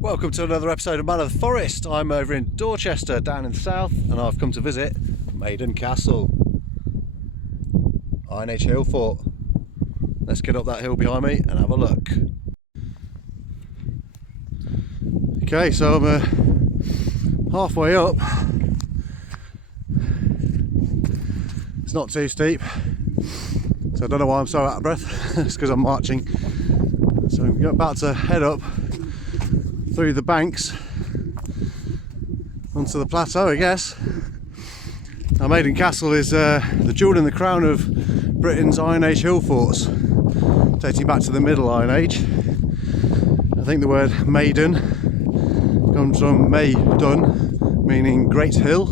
Welcome to another episode of Man of the Forest. I'm over in Dorchester down in the south and I've come to visit Maiden Castle, Iron Age hill fort. Let's get up that hill behind me and have a look. Okay, so I'm halfway up. It's not too steep, so I don't know why I'm so out of breath. It's because I'm marching. So I'm about to head up through the banks onto the plateau, I guess. Now, Maiden Castle is the jewel in the crown of Britain's Iron Age hill forts, dating back to the Middle Iron Age. I think the word Maiden comes from Maiden, meaning great hill.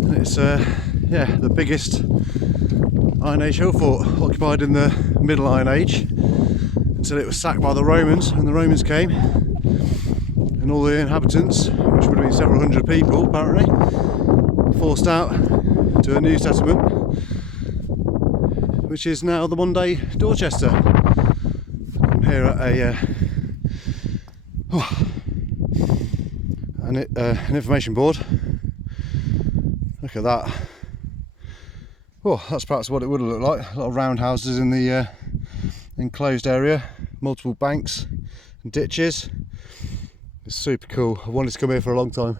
And it's the biggest Iron Age hill fort occupied in the Middle Iron Age, until it was sacked by the Romans, and the Romans came and all the inhabitants, which would have been several hundred people apparently, forced out to a new settlement, which is now the modern day Dorchester. I'm here at an information board. Look at that. Oh, that's perhaps what it would have looked like. A lot of roundhouses in the enclosed area, multiple banks and ditches. It's super cool. I wanted to come here for a long time.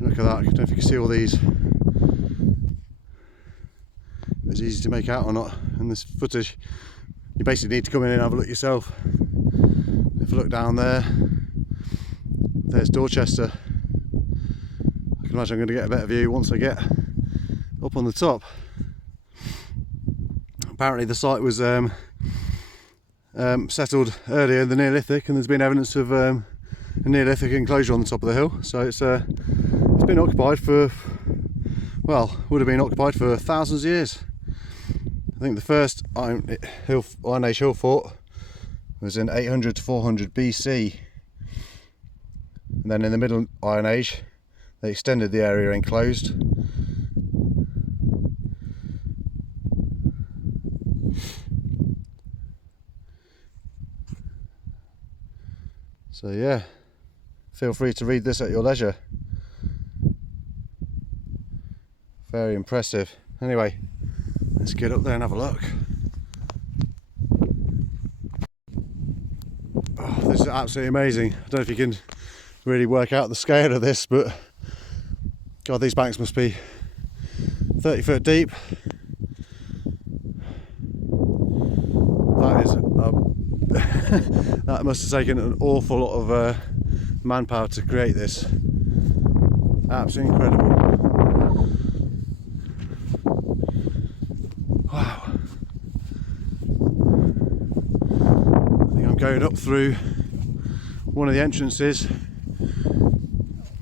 Look at that. I don't know if you can see all these. It's easy to make out or not in this footage. You basically need to come in and have a look yourself. If I look down there, there's Dorchester. I can imagine I'm going to get a better view once I get up on the top. Apparently the site was settled earlier in the Neolithic, and there's been evidence of a Neolithic enclosure on the top of the hill. So it's been occupied for, well, would have been occupied for thousands of years. I think the first Iron Age hill fort was in 800 to 400 BC. And then in the Middle Iron Age, they extended the area enclosed. So yeah, feel free to read this at your leisure. Very impressive. Anyway, let's get up there and have a look. Oh, this is absolutely amazing. I don't know if you can really work out the scale of this, but God, these banks must be 30 foot deep. That is that must have taken an awful lot of manpower to create this. Absolutely incredible. Wow. I think I'm going up through one of the entrances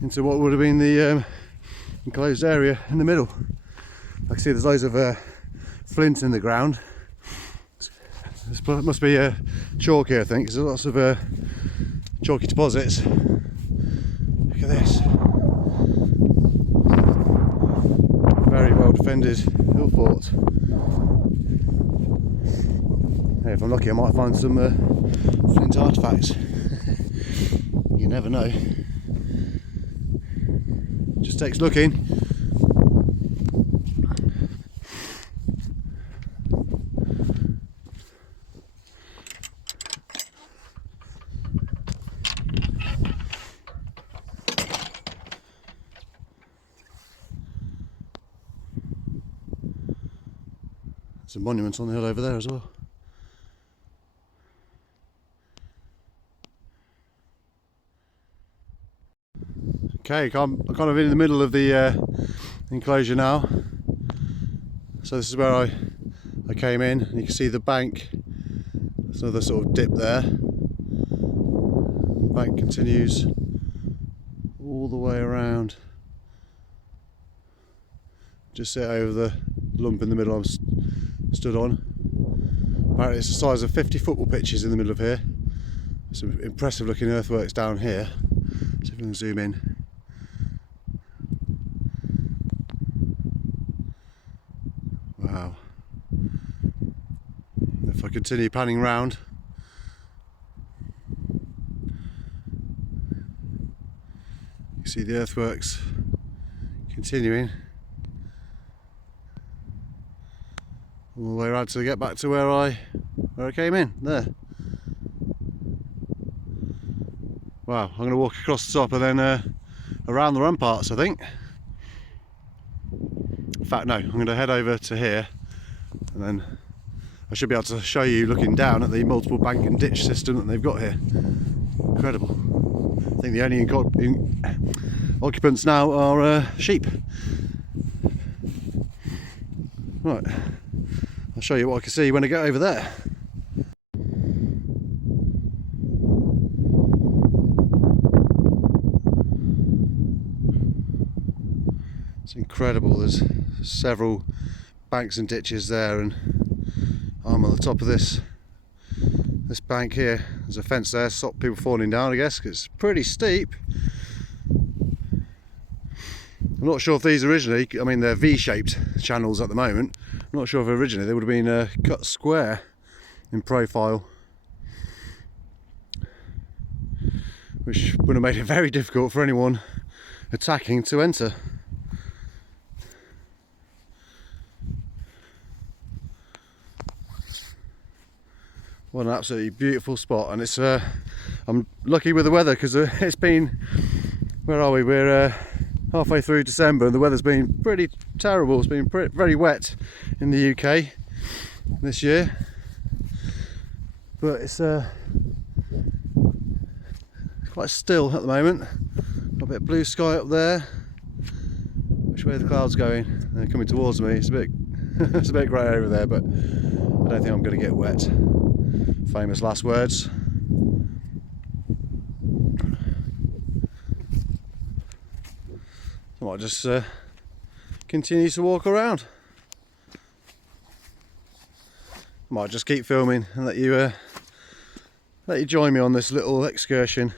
into what would have been the enclosed area in the middle. I can see there's loads of flint in the ground. This must be chalk here, I think, because there's lots of chalky deposits. Look at this. Very well defended hill fort. Hey, if I'm lucky I might find some flint artefacts. You never know. Just takes looking. Some monuments on the hill over there as well. Okay, I'm kind of in the middle of the enclosure now. So this is where I came in, and you can see the bank. There's another sort of dip there. The bank continues all the way around. Just sit over the lump in the middle I'm stood on. Apparently it's the size of 50 football pitches in the middle of here. Some impressive looking earthworks down here. So if we can zoom in. Wow. if I continue panning round, you see the earthworks continuing all the way around till I get back to where I came in, there. Wow, I'm going to walk across the top and then around the ramparts, I think. In fact, no, I'm going to head over to here and then I should be able to show you looking down at the multiple bank and ditch system that they've got here. Incredible. I think the only occupants now are sheep. Right, I'll show you what I can see when I get over there. It's incredible, there's several banks and ditches there, and I'm on the top of this bank here. There's a fence there to stop people falling down, I guess, 'cause it's pretty steep. I'm not sure if these originally, I mean they're V-shaped channels at the moment, I'm not sure if originally they would have been cut square in profile, which would have made it very difficult for anyone attacking to enter. What an absolutely beautiful spot, and it's I'm lucky with the weather because it's been, where are we, we're halfway through December and the weather's been pretty terrible. It's been very wet in the UK this year, but it's quite still at the moment. Got a bit of blue sky up there. Which way are the clouds going? They're coming towards me. It's a bit it's a bit grey over there, but I don't think I'm going to get wet. Famous last words. I might just continue to walk around. I might just keep filming and let you join me on this little excursion.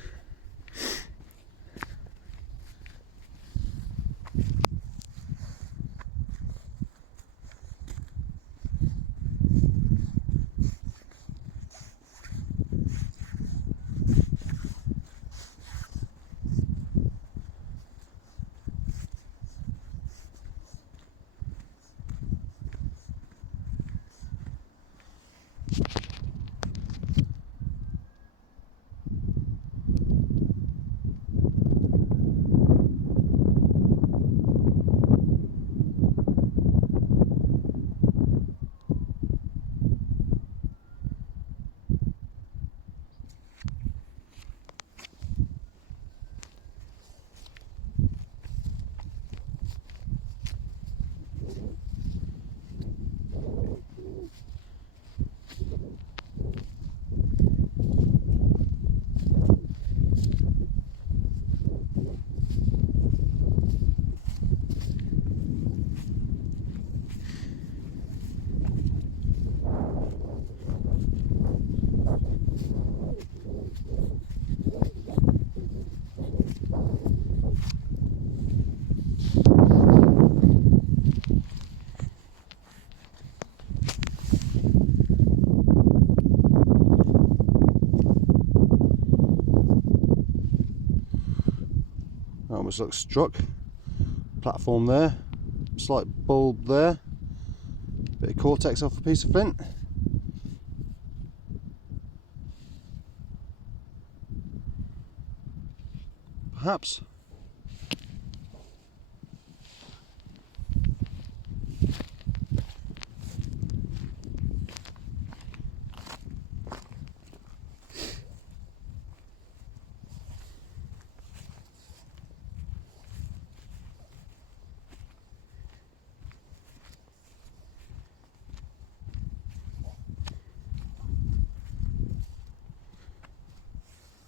Almost looks struck. Platform there, slight bulb there, bit of cortex off a piece of flint. Perhaps.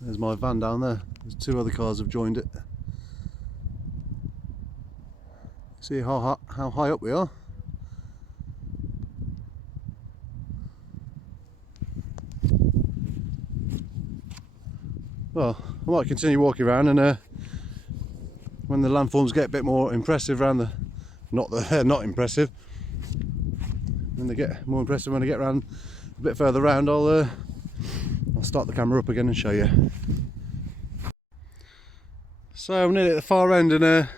There's my van down there. There's two other cars have joined it. See how high up we are? Well, I might continue walking around, and when the landforms get a bit more impressive around the, not that they're not impressive, when they get more impressive when I get around a bit further around. I'll start the camera up again and show you. So I'm nearly at the far end and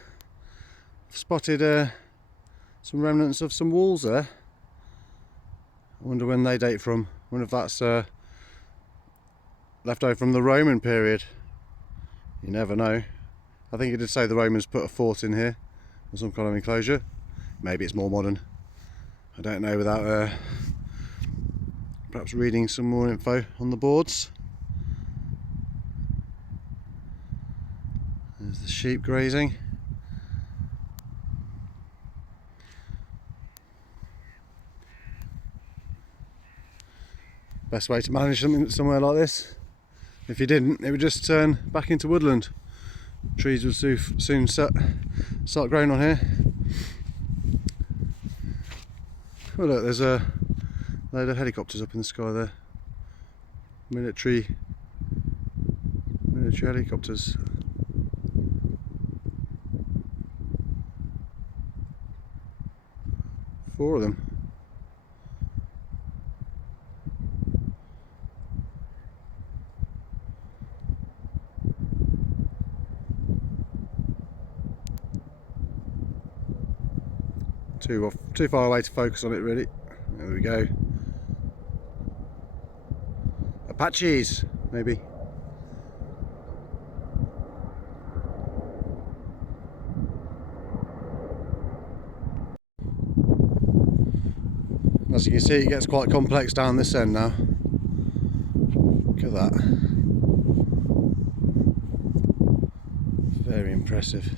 spotted some remnants of some walls there. I wonder when they date from. I wonder if that's left over from the Roman period. You never know. I think it did say the Romans put a fort in here or some kind of enclosure. Maybe it's more modern. I don't know without perhaps reading some more info on the boards. There's the sheep grazing. Best way to manage something somewhere like this, if you didn't, it would just turn back into woodland. Trees would soon start growing on here. Oh look, there's a load of helicopters up in the sky there. Military helicopters. Four of them. Too far away to focus on it really. There we go. Apaches, maybe. As you can see, it gets quite complex down this end now. Look at that. Very impressive.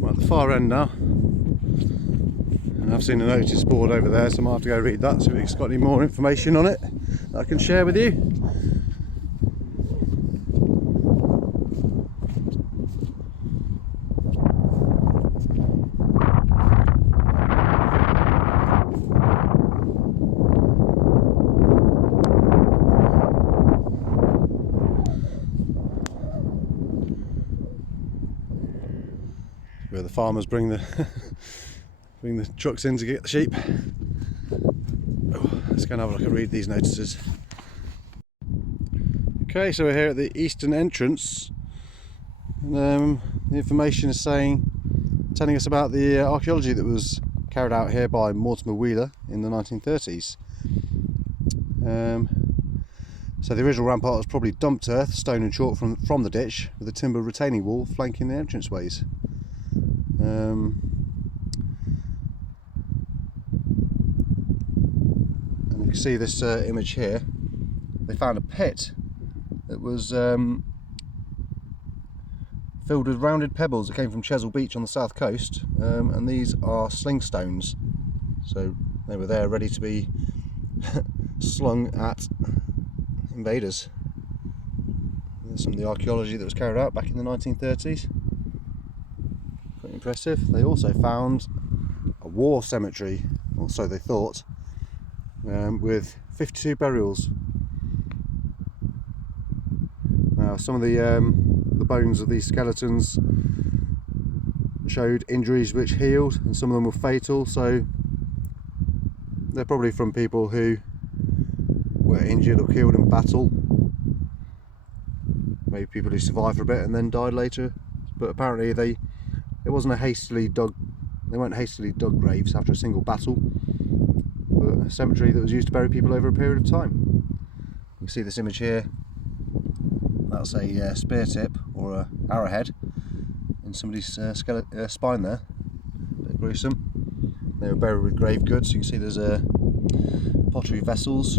We're at the far end now. And I've seen a notice board over there, so I might have to go read that, see if it's got any more information on it that I can share with you. Where the farmers bring the bring the trucks in to get the sheep. Oh, let's go and have a look and read these notices. Okay, so we're here at the eastern entrance. The information is telling us about the archaeology that was carried out here by Mortimer Wheeler in the 1930s. So the original rampart was probably dumped earth, stone and chalk from the ditch, with a timber retaining wall flanking the entranceways. And you can see this image here. They found a pit that was filled with rounded pebbles that came from Chesil Beach on the south coast, and these are sling stones, so they were there ready to be slung at invaders. There's some of the archaeology that was carried out back in the 1930s. Quite impressive. They also found a war cemetery, or so they thought, with 52 burials. Now some of the bones of these skeletons showed injuries which healed, and some of them were fatal, so they're probably from people who were injured or killed in battle. Maybe people who survived for a bit and then died later, but apparently it weren't hastily dug graves after a single battle, but a cemetery that was used to bury people over a period of time. You can see this image here. That's a spear tip or a arrowhead in somebody's spine there. A bit gruesome. They were buried with grave goods. You can see there's pottery vessels.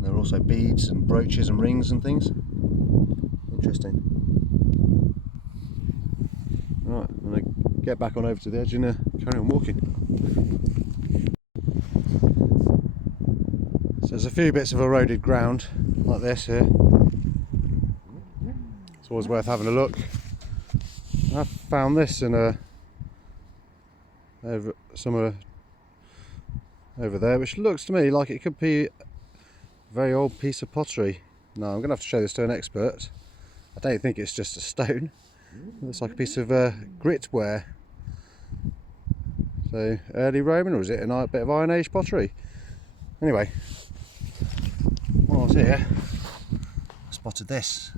There are also beads and brooches and rings and things. Interesting. Right, I'm going to get back on over to the edge and carry on walking. So there's a few bits of eroded ground like this here. It's always worth having a look. I found this in somewhere over there, which looks to me like it could be a very old piece of pottery. Now I'm going to have to show this to an expert. I don't think it's just a stone. It looks like a piece of gritware. So early Roman, or is it a bit of Iron Age pottery? Anyway, while I was here, I spotted this.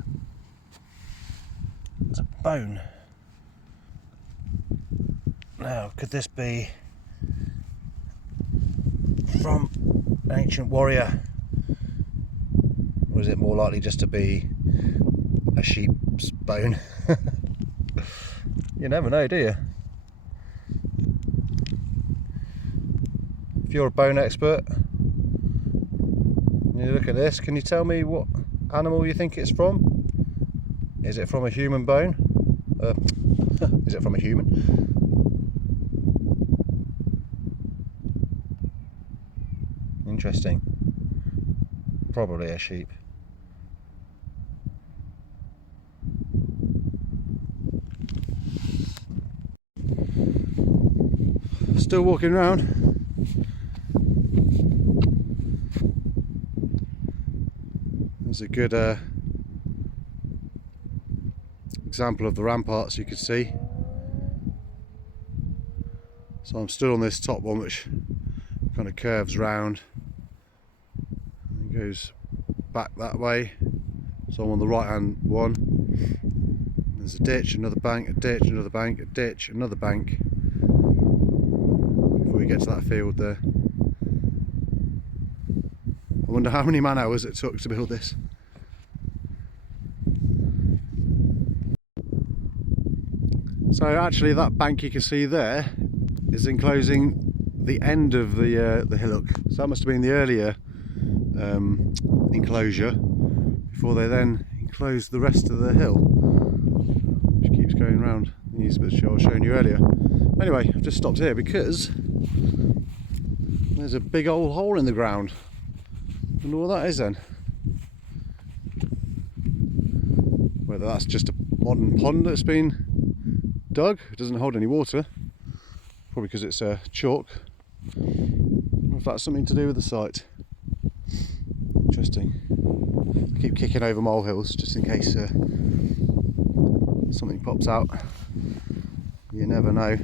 It's a bone. Now, could this be from an ancient warrior? Or is it more likely just to be a sheep's bone? You never know, do you? If you're a bone expert, you look at this, can you tell me what animal you think it's from? Is it from a human bone? Is it from a human? Interesting. Probably a sheep. Still walking around. There's a good example of the ramparts you could see. So I'm still on this top one, which kind of curves round and goes back that way. So I'm on the right hand one. There's a ditch, another bank, a ditch, another bank, a ditch, another bank, before we get to that field there. I wonder how many man hours it took to build this. So actually that bank you can see there is enclosing the end of the hillock. So that must have been the earlier enclosure before they then enclosed the rest of the hill, which keeps going round. Which I was showing you earlier. Anyway, I've just stopped here because there's a big old hole in the ground. I wonder what that is then. Whether that's just a modern pond that's been dug. It doesn't hold any water, probably because it's chalk. I wonder if that's something to do with the site. Interesting. Keep kicking over molehills just in case something pops out. You never know.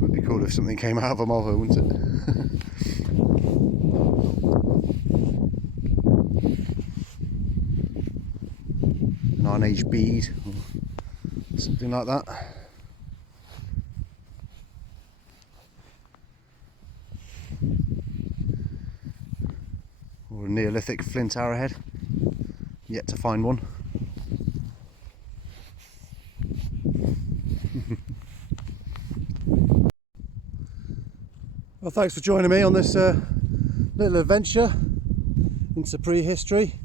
Would be cool if something came out of a molehill, wouldn't it? An Iron Age bead or something like that. Or a Neolithic flint arrowhead. Yet to find one. Well, thanks for joining me on this little adventure into prehistory.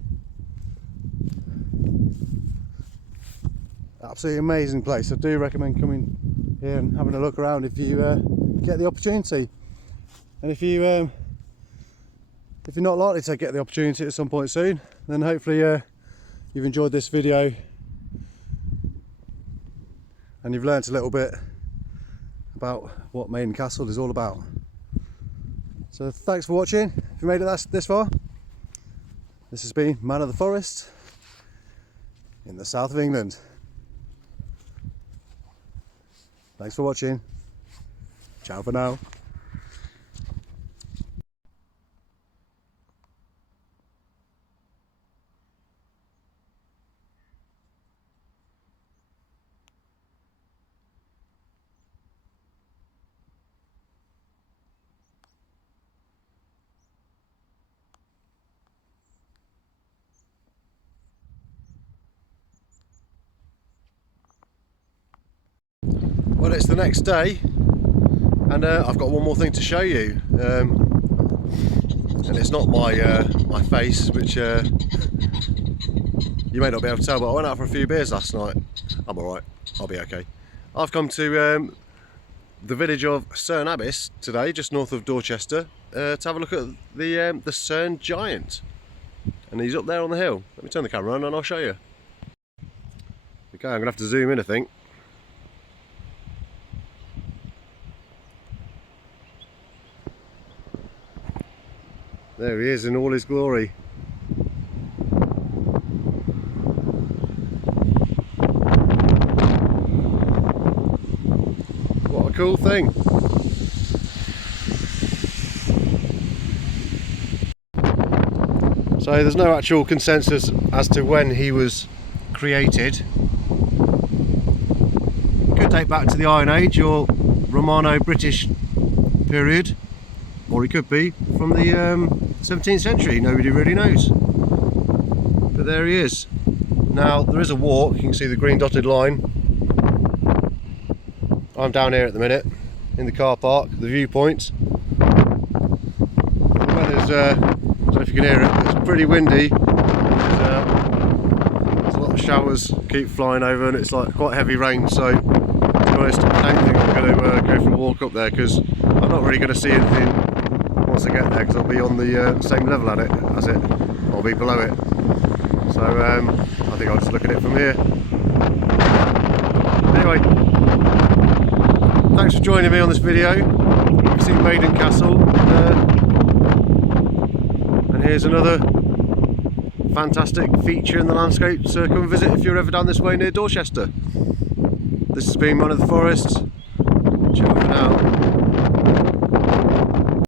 Absolutely amazing place. I do recommend coming here and having a look around if you get the opportunity. And if you're not likely to get the opportunity at some point soon, then hopefully you've enjoyed this video and you've learnt a little bit about what Maiden Castle is all about. So thanks for watching. If you made it this far, this has been Man of the Forest in the south of England. Thanks for watching. Ciao for now. Well, it's the next day and I've got one more thing to show you, and it's not my face, which you may not be able to tell, but I went out for a few beers last night. I'm alright, I'll be okay. I've come to the village of Cerne today, just north of Dorchester, to have a look at the Cerne Giant, and he's up there on the hill. Let me turn the camera on and I'll show you. Okay, I'm going to have to zoom in, I think. There he is in all his glory. cool thing. So there's no actual consensus as to when he was created. Could date back to the Iron Age or Romano-British period, or he could be from the 17th century. Nobody really knows. But there he is. Now there is a walk. You can see the green dotted line. I'm down here at the minute in the car park, the viewpoint. The weather's, I don't know if you can hear it, but it's pretty windy. There's a lot of showers keep flying over, and it's like quite heavy rain. So to be honest, I don't think I'm going to go for a walk up there, because I'm not really going to see anything once I get there, because I'll be on the same level as it. I'll be below it. So I think I'll just look at it from here. Anyway, thanks for joining me on this video. You've seen Maiden Castle, and here's another fantastic feature in the landscape, so come and visit if you're ever down this way near Dorchester. This has been One of the Forests. Ciao for now.